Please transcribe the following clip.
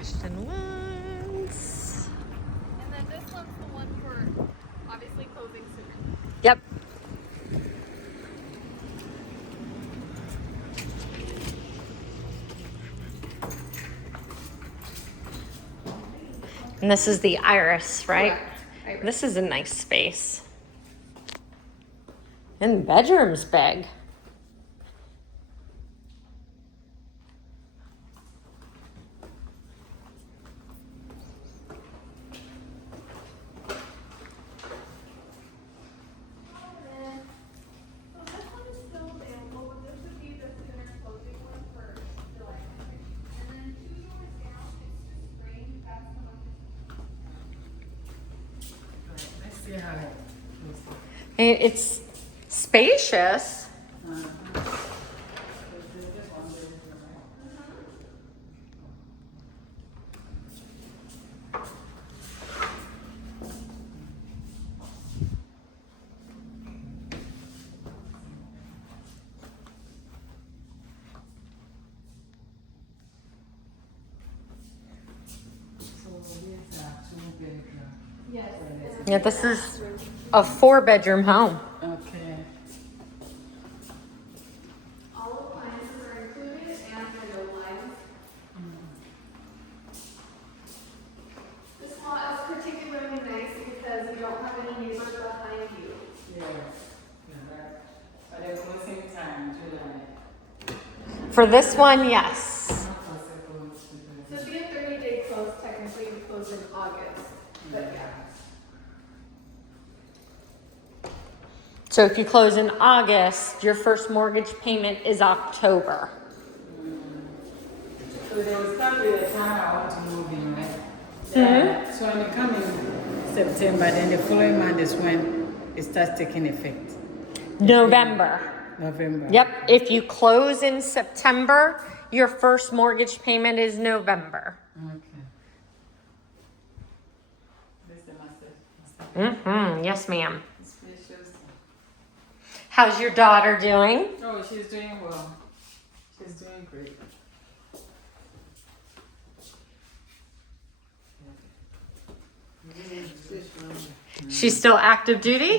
Ashton Woods. And then this one's the one for obviously closing sooner. Yep. And this is the Iris, right? Correct. Irish. This is a nice space. And the bedroom's big. It's spacious. Yes. Yeah, this is a 4-bedroom home. Okay. All appliances are included and window blinds. This lot is particularly nice because you don't have any neighbors behind you. Yes. But at the same time, July. For this one, yes. Not possible to So it'd be a 30-day close, technically you close in August, but yeah. So if you close in August, your first mortgage payment is October. So there will start with the time I want to move in, right? Mhm. So when it comes in September, then the following month is when it starts taking effect. November. November. Yep. If you close in September, your first mortgage payment is November. Okay. This is the master. Mm-hmm. Yes, ma'am. Spacious. How's your daughter doing? Oh, she's doing well. She's doing great. She's still active duty?